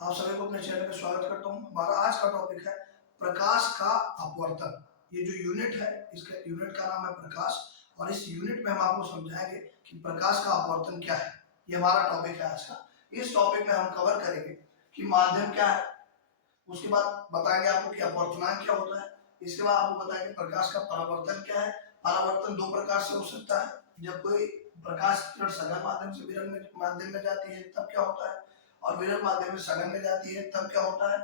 आप सभी को अपने चैनल में स्वागत करता हूँ। हमारा आज का टॉपिक है प्रकाश का अपवर्तन। ये जो यूनिट है, इसका यूनिट का नाम है प्रकाश, और इस यूनिट में हम आपको समझाएंगे कि प्रकाश का अपवर्तन क्या है। ये हमारा टॉपिक है आज का। इस टॉपिक में हम कवर करेंगे कि माध्यम क्या है, उसके बाद बताएंगे आपको कि अपवर्तनांक क्या होता है, इसके बाद आपको बताएंगे प्रकाश का परावर्तन क्या है। परावर्तन दो प्रकार से हो सकता है, जब कोई प्रकाश किरण सघन माध्यम से विरल माध्यम में जाती है तब क्या होता है, और विरल माध्यम में सघन में जाती है तब क्या होता है।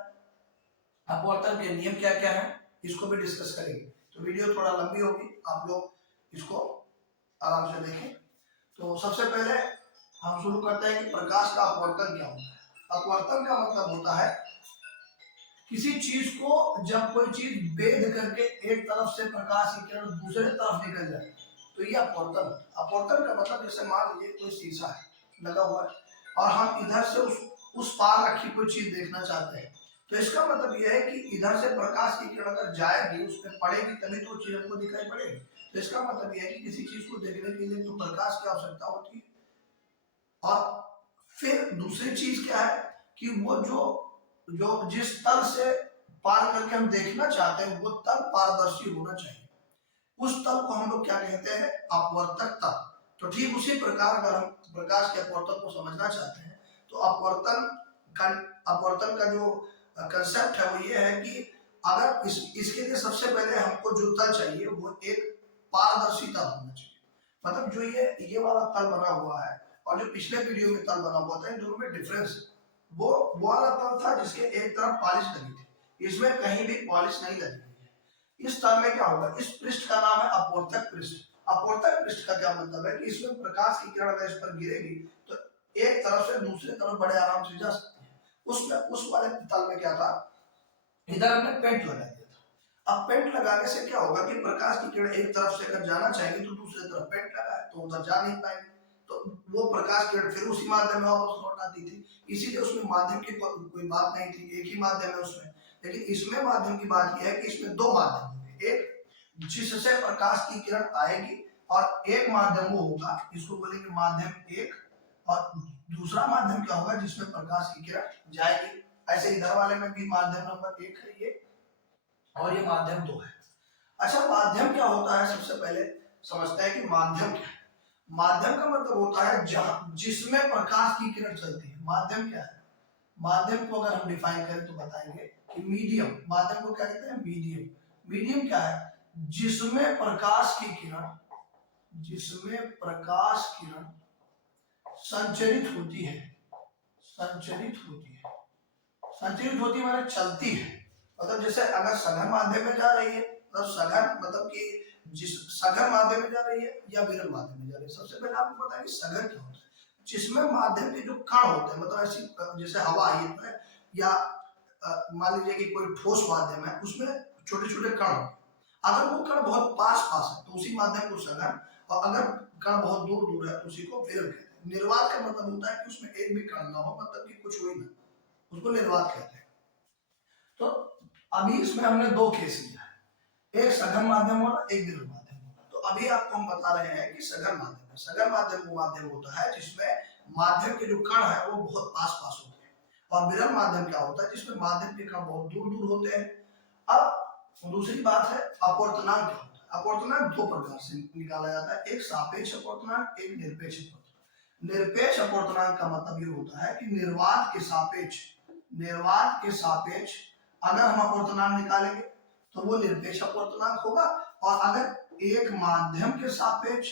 अपवर्तन के नियम क्या क्या है, इसको भी डिस्कस करेंगे। तो वीडियो थोड़ा लंबी होगी, आप लोग इसको आराम से देखें। तो सबसे पहले हम शुरू करते हैं कि प्रकाश का अपवर्तन क्या होता है। अपवर्तन का मतलब होता है किसी चीज को जब कोई चीज भेद करके एक तरफ से प्रकाश की किरण दूसरे तरफ निकल जाए तो ये अपवर्तन। अपवर्तन का मतलब जैसे मान लीजिए कोई शीशा है लगा हुआ है और हम इधर से उस पार रखी कोई चीज देखना चाहते हैं, तो इसका मतलब यह है कि इधर से प्रकाश की किरण अगर जाएगी उसमें पड़ेगी तभी तो चीज हमको दिखाई पड़ेगी। तो इसका मतलब यह है कि किसी चीज को देखने के लिए तो प्रकाश की आवश्यकता होती है। और फिर दूसरी चीज क्या है कि वो जो जो जिस तल से पार करके हम देखना चाहते हैं वो तल पारदर्शी होना चाहिए। उस तल को हम लोग क्या कहते हैं, अपवर्तक तल। तो ठीक उसी प्रकार अगर हम प्रकाश के अपवर्तन को समझना चाहते हैं तो अपवर्तन का जो कंसेप्ट है वो ये है कि अगर इसके लिए सबसे पहले हमको जो तल चाहिए वो एक पारदर्शी तल होना चाहिए। मतलब जो ये वाला तल बना हुआ है और जो पिछले वीडियो में तल बना हुआ था, इन दोनों में डिफरेंस है। वो वाला तल था जिसके एक तरफ पॉलिश लगी थी, इसमें कहीं भी पॉलिश नहीं लगी हुई है। इस तल में क्या होगा, इस पृष्ठ का नाम है अपवर्तक पृष्ठ। अपवर्तक पृष्ठ का क्या मतलब है कि इसमें प्रकाश की किरण अगर इस पर गिरेगी तो एक तरफ से दूसरे तरफ बड़े आराम से जा सकती है। उसमें उस वाले तल में क्या था, इधर हमने पेंट लगा दिया था। अब पेंट लगाने से क्या होगा कि प्रकाश की किरण एक तरफ से अगर जाना चाहेगी तो दूसरी तरफ पेंट लगा है तो उधर जा नहीं पाएगी, तो वो प्रकाश किरण फिर उसी माध्यम में वापस लौट आती थी। इसीलिए उसमें माध्यम की कोई बात नहीं थी, एक ही माध्यम है उसमें। लेकिन इसमें माध्यम की बात यह है कि इसमें दो माध्यम होंगे, एक जिससे प्रकाश की किरण आएगी और एक माध्यम वो होगा, इसको बोलेंगे माध्यम एक, और दूसरा माध्यम क्या होगा जिसमें प्रकाश की किरण जाएगी। ऐसे इधर वाले में भी माध्यम नंबर एक है ये, और ये माध्यम दो है। अच्छा, माध्यम क्या होता है, सबसे पहले समझते हैं कि माध्यम क्या है। माध्यम का मतलब होता है जहां जिसमें प्रकाश की किरण चलती है। माध्यम क्या है, माध्यम को अगर हम डिफाइन करें तो बताएंगे कि मीडियम। माध्यम को क्या कहते हैं, मीडियम। मीडियम क्या है, जिसमें प्रकाश की किरण संचरित होती है। संचरित होती है, संचरित होती है माने चलती है। मतलब जैसे अगर सघन माध्यम में जा रही है, मतलब सघन मतलब कि जिस सघन माध्यम में जा रही है या विरल माध्यम में जा रही है। सबसे पहले आपको पता है कि सघन क्या होता है, जिसमें माध्यम के जो कण होते हैं, मतलब ऐसी जैसे हवा आई है या मान लीजिए कि कोई ठोस माध्यम है उसमें छोटे छोटे कण होते हैं। अगर वो कण बहुत पास पास है तो उसी माध्यम को सघन, और अगर कण बहुत दूर दूर है तो उसी को विरल कहते हैं। निर्वात का मतलब होता है कि उसमें एक भी कण ना हो, मतलब कि कुछ हो ही ना, उसको निर्वात कहते हैं। तो अभी इसमें हमने दो केस लिया है, एक सघन माध्यम वाला, एक विरल माध्यम वाला। तो अभी आपको हम बता रहे हैं कि सघन माध्यम है। सघन माध्यम वो माध्यम होता है जिसमें माध्यम के जो कण है वो बहुत पास पास होते हैं, और विरल माध्यम क्या होता है जिसमें माध्यम के कण बहुत दूर दूर होते हैं। अब दूसरी बात है अपवर्तनांक क्या होता है। अपवर्तनांक दो प्रकार से निकाला जाता है, एक सापेक्ष अपवर्तनांक, एक निरपेक्ष अपवर्तनांक। निरपेक्ष अपवर्तनांक का मतलब ये होता है कि निर्वात के सापेक्ष अगर हम अपवर्तनांक निकालेंगे तो वो निरपेक्ष अपवर्तनांक होगा, और अगर एक माध्यम के सापेक्ष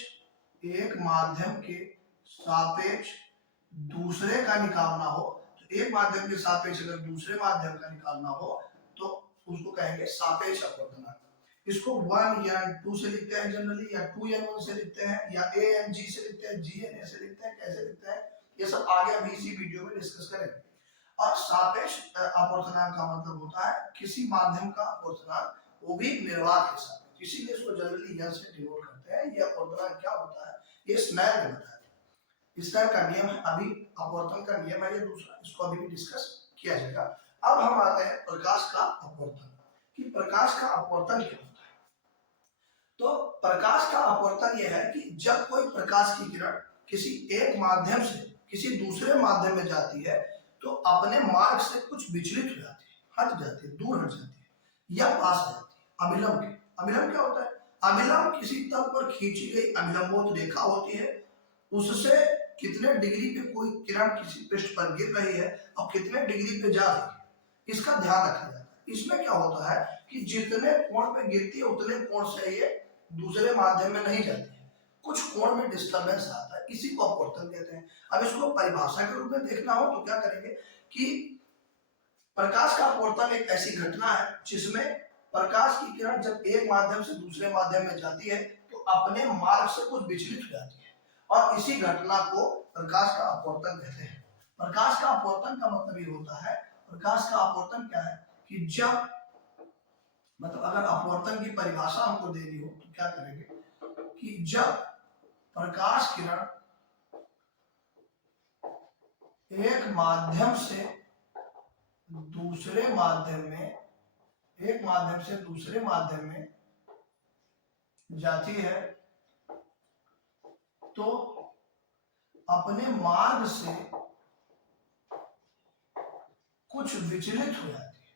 दूसरे का निकालना हो, तो एक माध्यम के सापेक्ष अगर दूसरे माध्यम का निकालना हो तो उसको कहेंगे सापेक्ष अपवर्तनांक। इसको 1n2 से लिखते हैं जनरली, या 2n1 से लिखते हैं, या ANG से लिखते हैं, GNA से लिखते हैं, कैसे लिखते हैं ये सब आगे अभी इसी वीडियो में डिस्कस करेंगे। और सापेक्ष अपवर्तनांक का मतलब होता है किसी माध्यम का अपवर्तनांक, वो भी निर्वात के सापेक्ष, इसीलिए इसको जनरली n से डिनोट करते हैं। ये अपवर्तनांक क्या होता है ये स्नेल ने बताया। स्नेल का नियम है, अभी अपवर्तन का नियम है ये दूसरा, इसको अभी भी डिस्कस किया जाएगा। अब हम आते हैं प्रकाश का अपवर्तन, कि प्रकाश का अपवर्तन क्या होता है। तो प्रकाश का अपवर्तन यह है कि जब कोई प्रकाश की किरण किसी एक माध्यम से किसी दूसरे माध्यम में जाती है तो अपने मार्ग से कुछ विचलित हो जाती है, हट जाती है, दूर हट जाती है या पास आ जाती है। अभिलंब के, अभिलंब क्या होता है? अभिलंब किसी तल पर खींची गई अभिलंबोत रेखा होती है, उससे कितने डिग्री पे कोई किरण किसी पृष्ठ पर गिर रही है और कितने डिग्री पे जा रही है, इसका ध्यान रखा जाता है। इसमें क्या होता है कि जितने कोण पे गिरती है उतने कोण से ये दूसरे माध्यम में नहीं जाती है, कुछ कोण में डिस्टरबेंस आता है, इसी को अपवर्तन कहते हैं। अब इसको परिभाषा के रूप में देखना हो तो क्या करेंगे कि प्रकाश का अपवर्तन एक ऐसी घटना है जिसमें प्रकाश की किरण जब एक माध्यम से दूसरे माध्यम में जाती है तो अपने मार्ग से कुछ विचलित हो जाती है, और इसी घटना को प्रकाश का अपवर्तन कहते हैं। प्रकाश का अपवर्तन का मतलब ये होता है, प्रकाश का अपवर्तन क्या है कि जब, मतलब अगर अपवर्तन की परिभाषा हमको देनी हो तो क्या करेंगे कि जब प्रकाश किरण एक माध्यम से दूसरे माध्यम में, एक माध्यम से दूसरे माध्यम में जाती है तो अपने मार्ग से कुछ विचलित हो जाती है,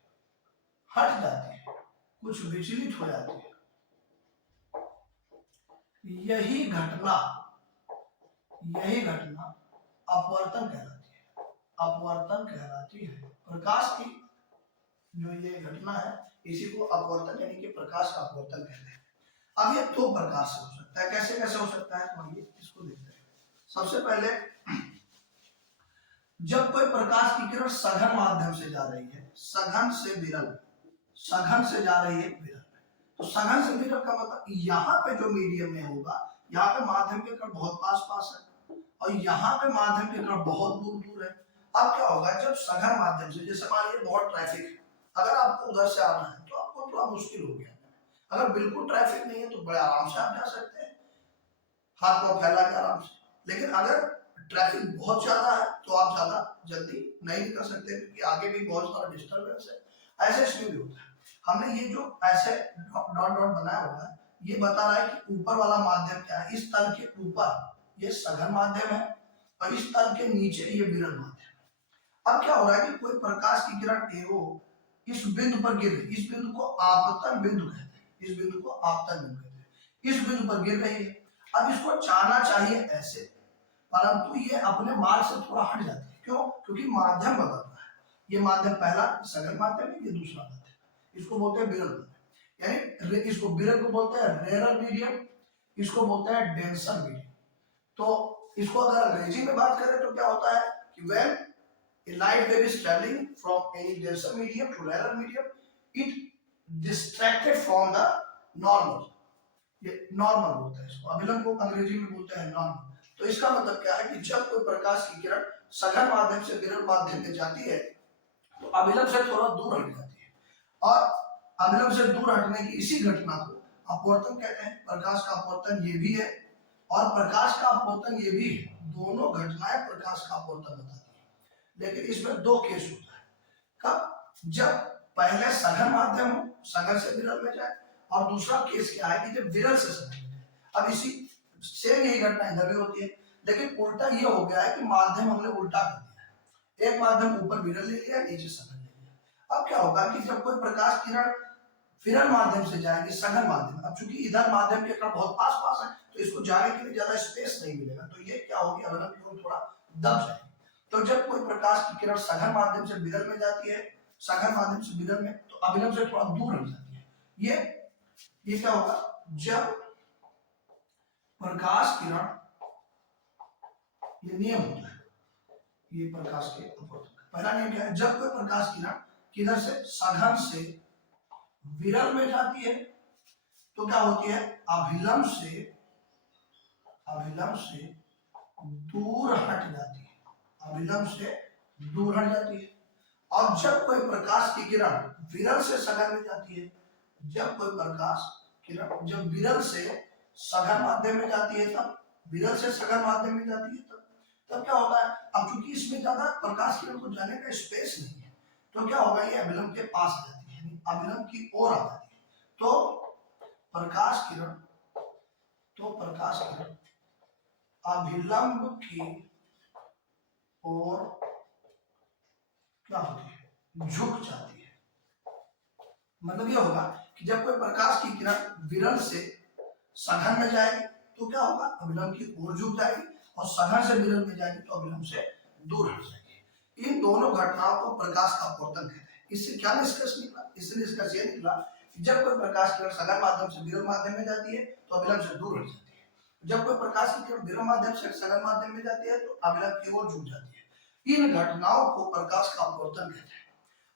हट जाती है, कुछ विचलित हो जाती है, यही घटना अपवर्तन कहलाती है, अपवर्तन कहलाती है। प्रकाश की जो ये घटना है इसी को अपवर्तन यानी कि प्रकाश का अपवर्तन कहते हैं। अब ये दो प्रकार से हो सकता है, कैसे कैसे हो सकता है, तो आइए इसको देखते हैं। सबसे पहले जब कोई प्रकाश की किरण सघन माध्यम से जा रही है, सघन से विरल, सघन से जा रही है विरल, तो सघन से विरल का मतलब यहाँ पे जो मीडियम में होगा, यहाँ पे माध्यम के कण बहुत पास पास है और यहाँ पे माध्यम के कण बहुत दूर दूर है। अब क्या होगा जब सघन माध्यम से, जैसे मान लीजिए बहुत ट्रैफिक है, अगर आपको उधर से आना है तो आपको थोड़ा मुश्किल हो गया, अगर बिल्कुल ट्रैफिक नहीं है तो बड़े आराम से आप जा सकते हैं, हाथ पांव फैला के आराम से। लेकिन अगर ट्रैफिक बहुत ज्यादा है तो आप ज्यादा जल्दी नहीं निकल सकते क्योंकि आगे भी बहुत सारा डिस्टर्बेंस है। ऐसे इसमें भी होता है। हमने ये जो ऐसे डॉट डॉट बनाया हुआ है ये बता रहा है कि ऊपर वाला माध्यम क्या है, इस तल के ऊपर ये सघन माध्यम है और इस तल के नीचे ये विरल माध्यम है। अब क्या हो रहा है कि कोई प्रकाश की किरण एओ इस बिंदु पर गिर रही, इस बिंदु को आपतन बिंदु कहते हैं, इस बिंदु को आपतन बिंदु कहते हैं, इस बिंदु पर गिर रही है। अब इसको जाना चाहिए ऐसे, परंतु ये अपने मार्ग से थोड़ा हट जाती है, क्यों? क्योंकि माध्यम बदल रहा है, ये माध्यम पहला सघन माध्यम है, ये दूसरा माध्यम, इसको बोलते हैं विरल माध्यम, यानी इसको विरल को बोलते हैं रेरर मीडियम, इसको बोलते हैं डेंसर मीडियम। तो इसको अगर अंग्रेजी में बात करें तो क्या होता है कि when a light wave is traveling from any denser medium to rarer medium, it distracted from the normal, ये नॉर्मल बोलते हैं इसको, अभिलंब को अंग्रेजी में बोलते हैं नॉर्मल। तो इसका मतलब क्या है कि जब कोई प्रकाश की किरण सघन माध्यम से विरल माध्यम में जाती है तो अभिलंब से थोड़ा दूर हट जाती है, और अभिलंब से दूर हटने की इसी घटना को अपवर्तन कहते हैं। प्रकाश का अपवर्तन ये भी है और प्रकाश का अपवर्तन ये भी है, दोनों घटनाएं प्रकाश का अपवर्तन बताती है। लेकिन इसमें दो केस होता है, कब? जब पहले सघन माध्यम हो, सघन से विरल में जाए, और दूसरा केस क्या है कि जब विरल से सघन में जाए। अब इसी सेम यही घटना इधर भी होती है, लेकिन उल्टा ये हो गया है कि माध्यम हमने उल्टा कर दिया है, एक माध्यम ऊपर विरल ले लिया, नीचे सघन ले लिया। अब क्या होगा कि जब कोई प्रकाश किरण विरल माध्यम से जाएगी सघन माध्यम, अब चूंकि इधर माध्यम के कण बहुत पास पास है तो इसको जाने के लिए ज्यादा स्पेस नहीं मिलेगा, तो ये क्या होगी, अभिलंब की ओर थोड़ा दब जाएगी। तो जब कोई प्रकाश की किरण सघन माध्यम से विरल में जाती है, सघन माध्यम से विरल में, तो अभिलंब से थोड़ा दूर हट जाती है। ये क्या होगा जब प्रकाश किरण, ये नियम होता है, ये प्रकाश के अपवर्तन का पहला नियम क्या है, जब कोई प्रकाश किरण किधर से, सघन से विरल में जाती है तो क्या होती है, अभिलंब से दूर हट जाती है, अभिलंब से दूर हट जाती है। और जब कोई प्रकाश की किरण विरल से सघन में जाती है, जब कोई प्रकाश किरण जब विरल से सघन माध्यम में जाती है, तब विरल से सघन माध्यम में जाती है तब क्या होता है, अब चूंकि इसमें ज्यादा प्रकाश किरण को जाने का स्पेस नहीं है तो क्या होगा, ये अभिलंब के पास आ जाती है, अभिलंब की ओर आ जाती है। तो प्रकाश किरण अभिलंब की ओर क्या होती है, झुक जाती है। मतलब ये होगा कि जब कोई प्रकाश की किरण विरल से सघन में जाएगी तो क्या होगा, अभिलंब की ओर झुक जाएगी, और सघन से विरल में जाएगी तो अभिलंब से दूर हट जाएगी। इन दोनों घटनाओं को प्रकाश का अपवर्तन कहते हैं। इससे क्या निष्कर्ष निकला, इससे निष्कर्ष ये निकला कि जब कोई प्रकाश किरण सघन माध्यम से विरल माध्यम में जाती है तो अभिलंब से दूर हट जाती है, जब कोई प्रकाश की किरण विरल माध्यम से सघन माध्यम में जाती है तो अभिलंब की ओर झुक जाती है। इन घटनाओं को प्रकाश का अपवर्तन कहते हैं।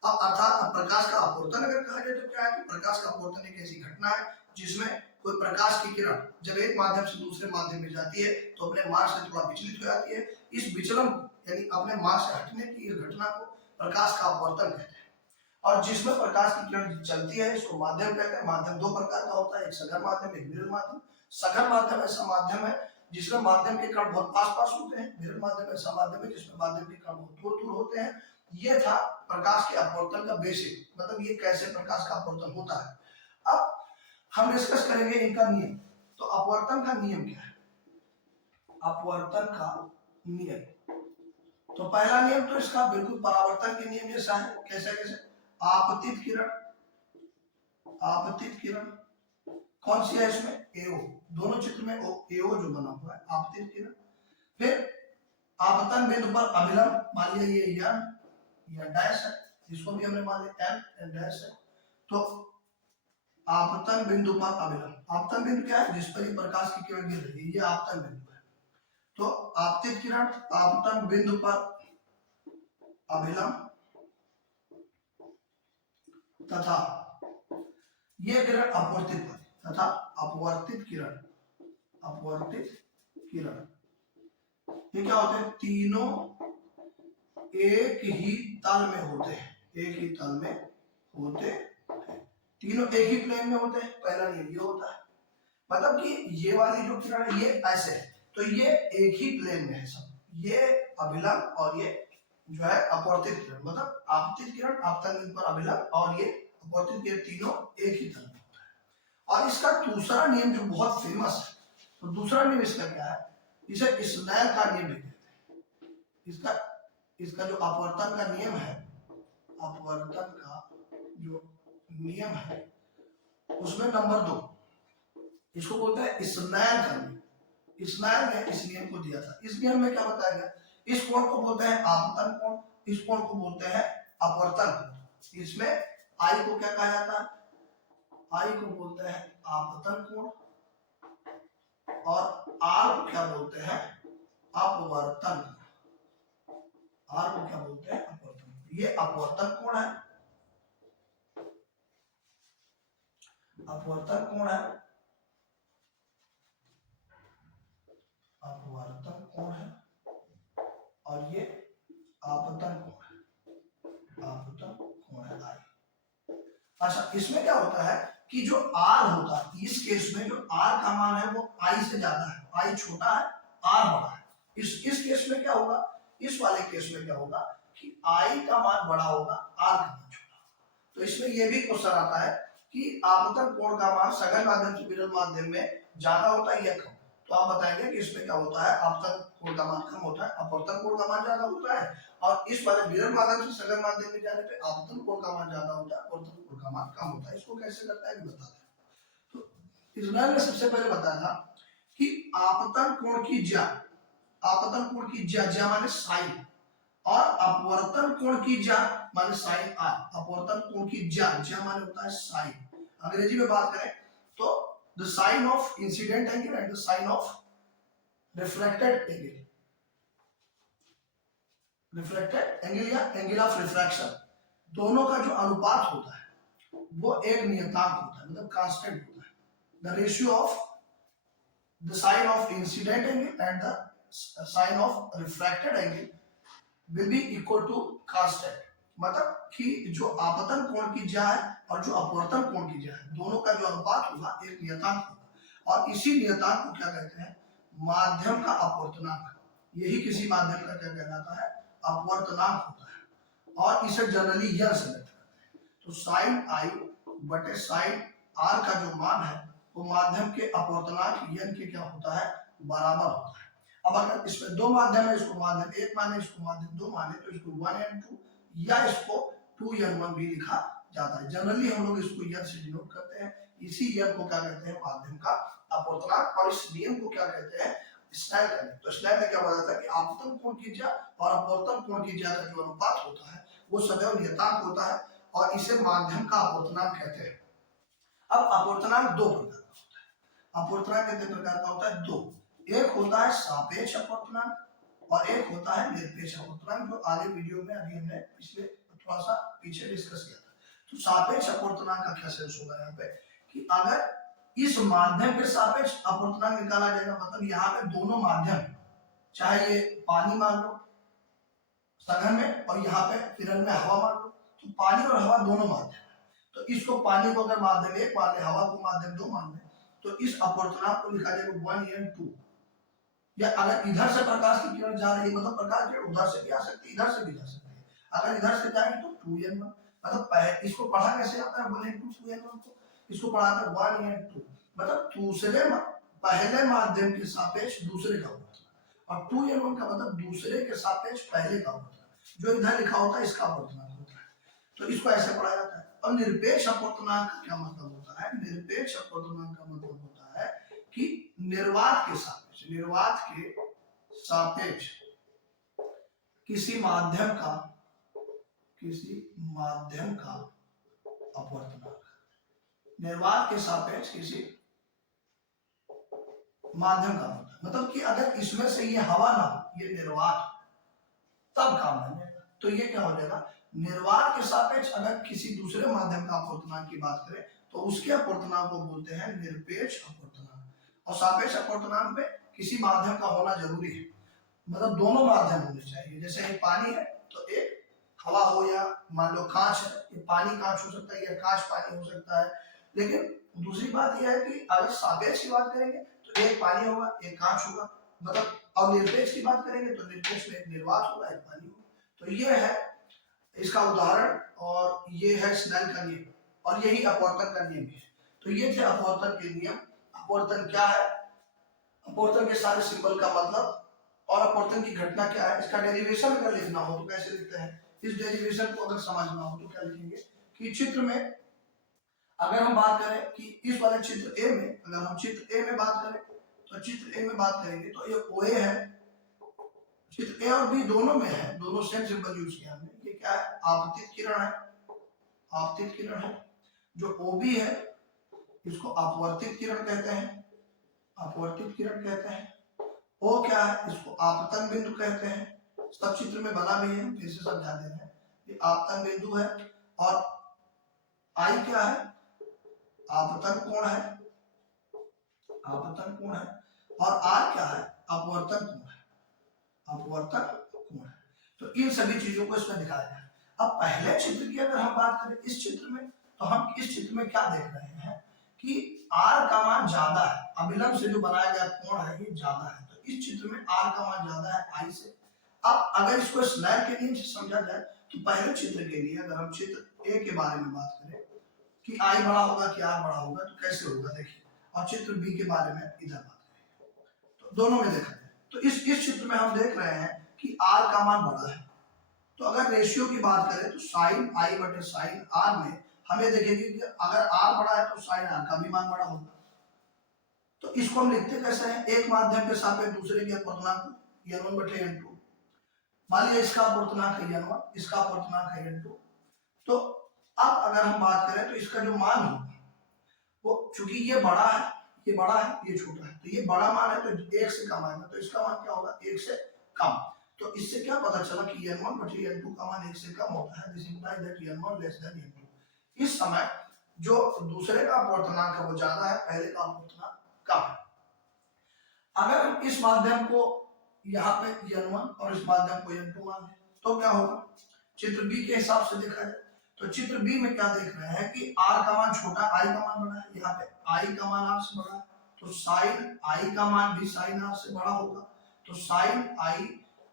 अब अर्थात प्रकाश का अपवर्तन अगर कहा जाए तो क्या है, कि प्रकाश का अपवर्तन एक ऐसी घटना है जिसमें कोई प्रकाश की किरण जब एक माध्यम से दूसरे माध्यम में जाती है तो अपने मार्ग से थोड़ा विचलित हो जाती है। इस विचलन को यानी अपने मार्ग से हटने की इस घटना को प्रकाश का अपवर्तन कहते हैं। और जिसमें प्रकाश की किरण चलती है इसको माध्यम कहते हैं। माध्यम दो प्रकार का होता है, एक सघन माध्यम, एक विरल माध्यम। सघन माध्यम ऐसा माध्यम है जिसमें माध्यम के कण बहुत पास पास होते हैं। विरल माध्यम ऐसा माध्यम है जिसमें माध्यम के कण बहुत दूर दूर होते हैं। ये था प्रकाश के अपवर्तन का बेसिक, मतलब ये कैसे प्रकाश का अपवर्तन होता है। अब हम डिस्कस करेंगे इनका नियम। तो अपवर्तन का नियम क्या है, अपवर्तन का नियम, तो पहला नियम तो इसका बिल्कुल परावर्तन के नियम जैसा है। कैसे कैसे, आपतित किरण, आपतित किरण कौन सी है इसमें, एओ, दोनों चित्र में एओ जो बना हुआ है आपतित किरण। फिर आपतन बिंदु पर अभिलंब, मान लिया ये या डैश है, इसको भी हमने मान लिया एम डैश है। तो आपतन बिंदु पर अभिलंब, आपतन बिंदु क्या है, जिस पर ये प्रकाश की किरण गिर रही है, ये आपतन बिंदु है। तो आपतित किरण आपतन बिंदु पर अभिलंब तथा ये किरण अपवर्तित पर तथा अपवर्तित किरण, अपवर्तित किरण, ये क्या होते हैं, तीनों एक ही तल में होते हैं, एक ही तल में होते हैं, तीनों एक ही प्लेन में होते हैं। पहला नियम ये होता है, मतलब कि ये वाली जो किरण है ये ऐसे है तो ये एक ही प्लेन में है सब, ये अभिलंब और ये जो है अपवर्तित किरण, मतलब आपतित किरण आपतन बिंदु पर अभिलंब और ये अपवर्तित किरण तीनों एक ही तल में होता है। और इसका दूसरा नियम जो बहुत फेमस है, तो दूसरा नियम इसका क्या है, इसे स्नेल का नियम भी कहते हैं। इसका जो अपवर्तन का नियम है, अपवर्तन का जो नियम है उसमें नंबर 2, इसको बोलते हैं स्नेल का नियम। स्नेल ने इस नियम को दिया था। इस नियम में क्या बताया गया, इस कोण को बोलते हैं आपतन कोण, इस कोण को बोलते हैं अपवर्तन कोण। इसमें आई को क्या कहा जाता है, आई को बोलते हैं आपतन कोण और आर को क्या बोलते हैं, अपवर्तन। आर को क्या बोलते हैं, अपवर्तन। ये अपवर्तन कोण है, अपवर्तन कोण है, अपवर्तन कोण है, और ये आपतन कोण है, आपतन कोण है आई। अच्छा, इसमें क्या होता है कि जो आर होता है, इस केस में जो आर का मान है वो आई से ज्यादा है, आई छोटा है आर बड़ा है। इस केस में क्या होगा, इस वाले केस में क्या होगा कि आई का मान बड़ा होगा, आर का मान छोटा। तो इसमें यह भी क्वेश्चन आता है कि आपतन कोण का मान सघन माध्यम से विरल माध्यम में ज्यादा होता है या कम। तो आप बताएंगे कि इसमें क्या होता है, आपतन कोण का मान कम होता है, अपवर्तन कोण का मान ज्यादा होता है, और इस वाले विरल माध्यम से सघन माध्यम में जाने पे आपतन कोण का मान ज्यादा होता है, अपवर्तन कोण का मान कम होता है। इसको कैसे करता है बता दें। तो इसराइल ने सबसे पहले बताया था कि आपतन कोण की ज्या, आपतन कोण की ज्या माने साइन, और अपवर्तन कोण की ज्या माने साइन आर। अपवर्तन कोण की ज्या माने होता है साइन। अंग्रेजी में बात करें तो the sign of incident angle and the sign of refracted angle, refracted angle या angle of refraction, दोनों का जो अनुपात होता है वो एक नियतांक होता है, मतलब कांस्टेंट होता है। the ratio of the sign of incident angle and the sign of refracted angle will be equal to constant, मतलब कि जो आपतन कोण की ज्या है और जो अपवर्तन कोण की ज्या है दोनों का जो अनुपात होगा एक नियतांक होगा, और इसी नियतांक को क्या कहते हैं, माध्यम का अपवर्तनांक। यही किसी माध्यम का क्या कहलाता है, अपवर्तनांक होता है, और इसे जनरली यह से व्यक्त करते हैं। तो साइन आई बटे साइन आर का जो मान है वो माध्यम के अपवर्तनांक यन के क्या होता है, बराबर होता है। अब अगर इसमें दो माध्यम है, इसको माध्यम 1 माने, इसको माध्यम 2 माने, तो इसको 1 and 2 या इसको 2n1 भी लिखा जाता है। जनरली हम लोग इसको n से डिनोट करते हैं। इसी n को क्या कहते हैं, माध्यम का अपवर्तनांक, और इस नियम को क्या कहते हैं, स्नेल का नियम। तो स्नेल ने क्या बताया था कि आपतन कोण की ज्या और अपवर्तन कोण की ज्या का जो अनुपात होता है वो सदैव नियतांक होता है और इसे माध्यम का अपवर्तनांक कहते हैं। अब अपवर्तनांक दो प्रकार का होता है। अपवर्तनांक कितने प्रकार का होता है, दो। एक होता है सापेक्ष अपवर्तनांक और एक होता है निरपेक्ष अपवर्तनांक, जो आगे वीडियो में अभी हमने पिछले थोड़ा सा पीछे डिस्कस किया था। तो सापेक्ष अपवर्तनांक का क्या सेंस होगा यहाँ पे कि अगर इस माध्यम के सापेक्ष अपवर्तनांक निकाला जाएगा, मतलब यहाँ पे दोनों माध्यम, चाहे ये पानी मान लो सघन में और यहाँ पे फिरन में हवा मान लो, तो पानी और हवा दोनों माध्यम है। तो इसको पानी को अगर माध्यम 1 मान ले, हवा को माध्यम 2 मान ले, तो इस अपवर्तनांक को लिखा जाएगा 1n2। या अगर इधर से प्रकाश की किरण जा रही है, मतलब प्रकाश की उधर से भी आ सकती है, इधर से भी जा सकती है। अगर इधर से जाएगी तो 2n1, मतलब इसको पढ़ा कैसे आता है 1n2 2n1 को, इसको पढ़ाता है 1n2, मतलब पहले माध्यम के सापेक्ष दूसरे का अपवर्तनांक, और 2n1 का मतलब दूसरे के सापेक्ष पहले का अपवर्तनांक। जो इधर लिखा होता है इसका अपवर्तनांक होता है। तो इसको ऐसे पढ़ा जाता है। और निरपेक्ष अपवर्तनांक का क्या मतलब होता है, निरपेक्ष अपवर्तनांक का मतलब होता है कि निर्वात के सापेक्ष किसी माध्यम का अपवर्तनांक, निर्वात के सापेक्ष किसी माध्यम का अपवर्तनांक, मतलब कि अगर इसमें से ये हवा ना हो, ये निर्वात, तब काम बन जाएगा। तो ये क्या हो जाएगा, निर्वात के सापेक्ष अगर किसी दूसरे माध्यम का अपवर्तनांक की बात करें तो उसके अपवर्तनांक को बोलते हैं निरपेक्ष अपवर्तनांक। और सापेक्ष अपवर्तनांक पे किसी माध्यम का होना जरूरी है, मतलब दोनों माध्यम होने चाहिए। जैसे एक पानी है तो एक हवा हो, या मान लो कांच है, ये पानी कांच हो सकता है या कांच पानी हो सकता है। लेकिन दूसरी बात यह है कि अगर सापेक्ष की बात करेंगे तो एक पानी होगा एक कांच होगा, मतलब, और निरपेक्ष की बात करेंगे तो निरपेक्ष में एक निर्वात होगा एक पानी होगा। तो ये है इसका उदाहरण, और ये है स्नेल का नियम, और यही अपवर्तन का नियम है। तो ये थे अपवर्तन के नियम। अपवर्तन क्या है, अपवर्तन के सारे सिंबल का मतलब, और अपवर्तन की घटना क्या है, इसका डेरिवेशन अगर लिखना हो तो कैसे लिखते हैं, इस डेरिवेशन को अगर समझना हो तो क्या लिखेंगे कि चित्र में अगर हम बात करें कि इस वाले चित्र ए में, अगर हम चित्र ए में बात करें तो चित्र ए में बात करेंगे तो ये OA है, चित्र ए और बी दोनों में है, दोनों सेम सिंबल यूज किया हमने। ये क्या है, आपतित किरण है, आपतित किरण है। जो OB है इसको अपवर्तित किरण कहते हैं, अपवर्तित किरण कहते हैं। O क्या है, इसको आपतन बिंदु कहते हैं। सब चित्र में बना भी है, फिर से समझा दे रहे हैं, ये आपतन बिंदु है। और I क्या है, आपतन कोण है, आपतन कोण है। और R क्या है, अपवर्तन कोण है, अपवर्तन कोण है। तो इन सभी चीजों को इसमें दिखाया गया है। अब पहले चित्र की अगर हम बात करें इस चित्र में, तो हम इस चित्र में क्या देख रहे हैं कि R का मान ज्यादा है, अभिलंब से जो बनाया गया कोण है ये ज्यादा है। तो इस चित्र में R का मान ज्यादा है I से। अब अगर इसको स्नेल के नियम से समझा जाए तो पहले चित्र के लिए अगर हम चित्र A के बारे में बात करें कि I बड़ा होगा कि R बड़ा होगा तो कैसे होगा देखिए, और चित्र B के बारे में इधर बात करेंगे, तो दोनों में देखा जाए तो इस चित्र में हम देख रहे हैं कि R का मान बड़ा है। तो अगर रेशियो की बात करें तो साइन I बटे साइन R में हमें देखेंगे कि अगर R बड़ा है तो साइन R का भी मान बड़ा होगा। तो इसको हम लिखते कैसे हैं, एक माध्यम के सापेक्ष दूसरे के अपवर्तनांक n1 बटे n2। मान लिया इसका अपवर्तनांक है n1, इसका अपवर्तनांक है n2। तो अब अगर हम बात करें तो इसका जो मान होगा वो, चूंकि ये बड़ा है ये बड़ा है ये छोटा है, तो ये बड़ा मान है तो 1 से कम आएगा, तो इसका मान क्या होगा 1 से कम। तो इससे क्या पता चला कि n1 बटे n2 का मान 1 से कम होता है, this implies that n1 less than n2। इस समय जो दूसरे का अपवर्तनांक है वो ज्यादा है, पहले का अपवर्तनांक कम है। अगर हम इस माध्यम को यहाँ पे n1 और इस माध्यम को n2 मान लें तो क्या होगा, चित्र B के हिसाब से देखा जाए तो चित्र B में क्या देख रहे हैं कि R का मान छोटा I का मान बड़ा है, यहाँ पे I का मान R से बड़ा है, तो साइन I का मान भी साइन R से बड़ा होगा। तो साइन I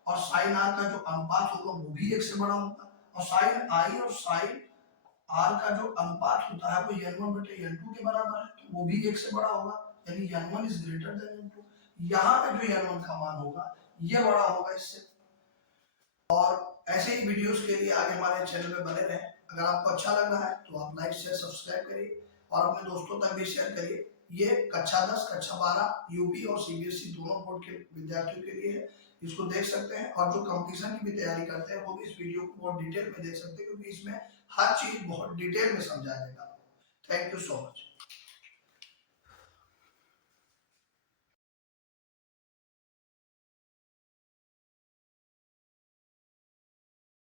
और साइन R का जो अनुपात होगा वो भी 1 से बड़ा होगा, और साइन I और साइन R का जो अनुपात होता है वो n1 बटे n2 के बराबर है, तो वो भी 1 से बड़ा होगा, यानी n1 is greater than n2। यहाँ पे जो n1 का मान होगा ये बड़ा होगा इससे, और ऐसे ही वीडियोस के लिए आगे हमारे चैनल में बने रहें। अगर आपको अच्छा लग रहा है तो आप लाइक शेयर सब्सक्राइब करिए और अपने दोस्तों तक भी शेयर करिए। ये कक्षा 10 कक्षा 12 यूपी और सीबीएसई दोनों बोर्ड के विद्यार्थियों के लिए है। इसको देख सकते हैं और जो कंपटीशन की भी तैयारी करते हैं वो भी इस वीडियो को बहुत डिटेल में देख सकते हैं, क्योंकि इसमें हर चीज बहुत डिटेल में समझाया जाएगा। Thank you so much.